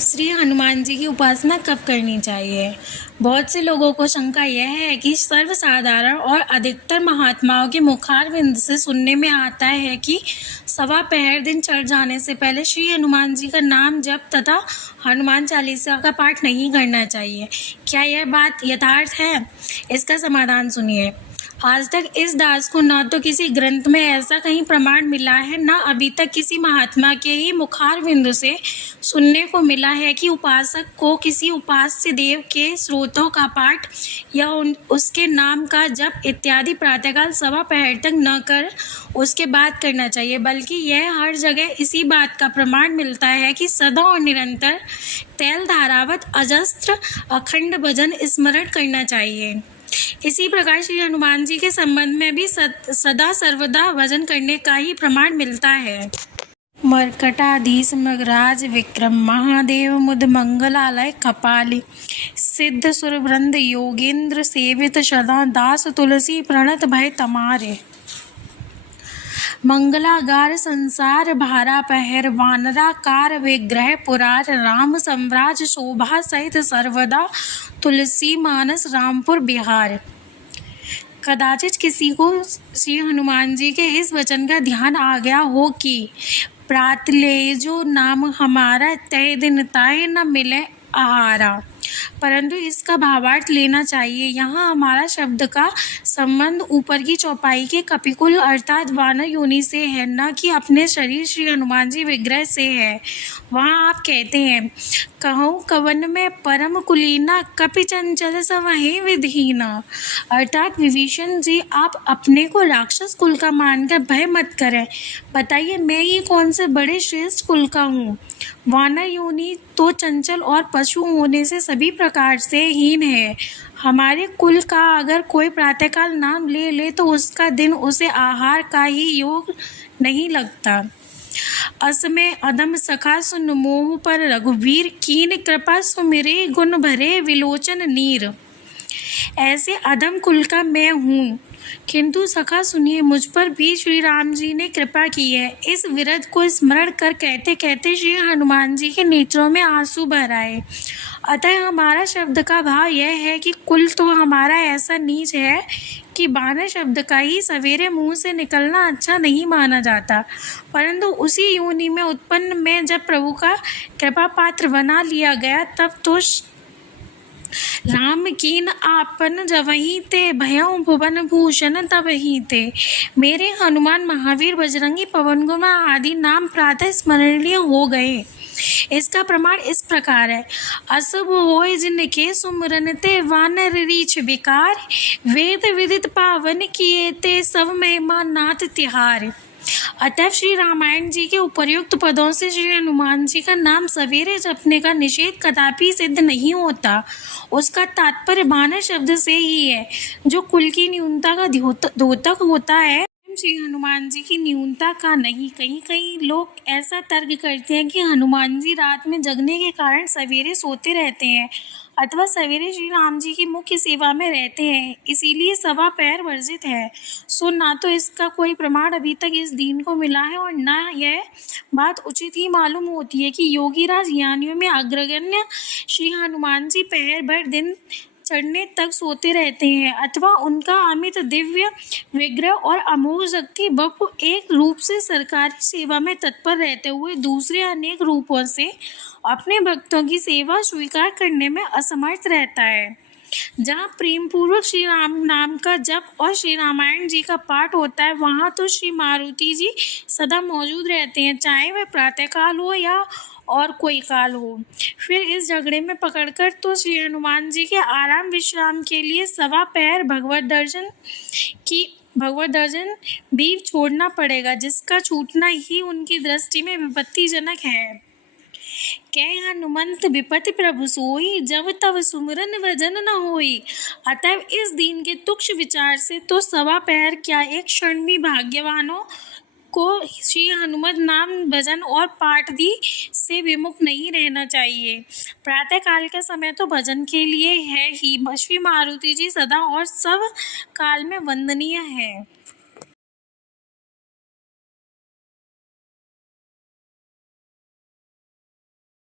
श्री हनुमान जी की उपासना कब करनी चाहिए? बहुत से लोगों को शंका यह है कि सर्वसाधारण और अधिकतर महात्माओं के मुखारविंद से सुनने में आता है कि सवा पहर दिन चढ़ जाने से पहले श्री हनुमान जी का नाम जप तथा हनुमान चालीसा का पाठ नहीं करना चाहिए। क्या यह बात यथार्थ है? इसका समाधान सुनिए। आज तक इस दास को न तो किसी ग्रंथ में ऐसा कहीं प्रमाण मिला है, न अभी तक किसी महात्मा के ही मुखारविंद से सुनने को मिला है कि उपासक को किसी उपास्य देव के स्रोतों का पाठ या उसके नाम का जप इत्यादि प्रातःकाल सवा पहर तक न कर उसके बाद करना चाहिए, बल्कि यह हर जगह इसी बात का प्रमाण मिलता है कि सदा और निरंतर तैल धारावत अजस्त्र अखंड भजन स्मरण करना चाहिए। इसी प्रकार श्री हनुमान जी के संबंध में भी सदा सर्वदा भजन करने का ही प्रमाण मिलता है। मर्कटाधीश मृगराज विक्रम महादेव मुद मंगलालय कपाली सिद्ध सुरवृंद योगेंद्र सेवित सदा दास तुलसी प्रणत भय तमारे मंगलागार संसार भारा पहर वानराकार विग्रह पुरार राम सम्राज शोभा सहित सर्वदा तुलसी मानस रामपुर बिहार। कदाचित किसी को श्री हनुमान जी के इस वचन का ध्यान आ गया हो कि प्रात ले जो नाम हमारा तय दिन ताय न मिले आहारा, परंतु इसका भावार्थ लेना चाहिए। यहाँ हमारा शब्द का संबंध ऊपर की चौपाई के कपिकुल अर्थात वानर योनि से है, न कि अपने शरीर श्री हनुमान जी विग्रह से है। वहाँ आप कहते हैं, कहूँ कवन में परम कुलीना कपि चंचल सवहि विधीना, अर्थात विभीषण जी आप अपने को राक्षस कुल का मानकर भय मत करें। बताइए मैं ही कौन से बड़े श्रेष्ठ कुल का हूँ। वानर योनि तो चंचल और पशु होने से सभी प्रकार से हीन है। हमारे कुल का अगर कोई प्रातःकाल नाम ले ले तो उसका दिन उसे आहार का ही योग नहीं लगता। असमय अधम सखा सुन मोह पर रघुवीर कीन कृपा सुमिरे गुण भरे विलोचन नीर। ऐसे अधम कुल का मैं हूँ, किंतु सखा सुनिए मुझ पर भी श्री राम जी ने कृपा की है। इस विरध को स्मरण कर कहते कहते श्री हनुमान जी के नेत्रों में आंसू भर आए। अतः हमारा शब्द का भाव यह है कि कुल तो हमारा ऐसा नीच है कि बानर शब्द का ही सवेरे मुंह से निकलना अच्छा नहीं माना जाता, परंतु उसी योनि में उत्पन्न में जब प्रभु का कृपा पात्र बना लिया गया तब तो राम कीन आपन जवहीं ते भयउ भुवन भूषण तबहीं ते। मेरे हनुमान महावीर बजरंगी पवन कुमार आदि नाम प्रातः स्मरणीय हो गए। इसका प्रमाण इस प्रकार है, असुभ होय जिनके सुमरन ते वानर रीछ विकार, वेद विदित पावन किए ते सब महिमा नाथ तिहार। अतः श्री रामायण जी के उपर्युक्त पदों से श्री हनुमान जी का नाम सवेरे जपने का निषेध कदापि सिद्ध नहीं होता। उसका तात्पर्य बानर शब्द से ही है, जो कुल की न्यूनता का द्योतक होता है, श्री हनुमान जी की न्यूनता का नहीं। कहीं कहीं लोग ऐसा तर्क करते हैं कि हनुमान जी रात में जगने के कारण सवेरे सोते रहते हैं अथवा सवेरे श्री राम जी की मुख्य सेवा में रहते हैं, इसीलिए सवा पहर वर्जित है। सो ना तो इसका कोई प्रमाण अभी तक इस दीन को मिला है और न यह बात उचित ही मालूम होती है कि योगीराज ज्ञानियों में अग्रगण्य श्री हनुमान जी पहर भर दिन चढ़ने तक सोते रहते हैं अथवा उनका अमित दिव्य विग्रह और अमोघ शक्ति बपु एक रूप से सरकारी सेवा में तत्पर रहते हुए दूसरे अनेक रूपों से अपने भक्तों की सेवा स्वीकार करने में असमर्थ रहता है। जहाँ प्रेम पूर्वक श्री राम नाम का जप और श्री रामायण जी का पाठ होता है, वहाँ तो श्री मारुति जी सदा मौजूद रहते हैं, चाहे वह प्रातःकाल हो या और कोई काल हो। फिर इस झगड़े में पकड़कर तो श्री हनुमान जी के आराम विश्राम के लिए सवा पहर भगवत दर्शन भी छोड़ना पड़ेगा, जिसका छूटना ही उनकी दृष्टि में विपत्तिजनक है। कह हनुमंत विपति प्रभु सोई, जब तब सुमिरन भजन न होई। अतः इस दीन के तुक्ष विचार से तो सवा पहर क्या एक क्षण भी भाग्यवानों को श्री हनुमत नाम भजन और पाठ दी से विमुख नहीं रहना चाहिए। प्रातः काल का समय तो भजन के लिए है ही। श्री मारुति जी सदा और सब काल में वंदनीय है।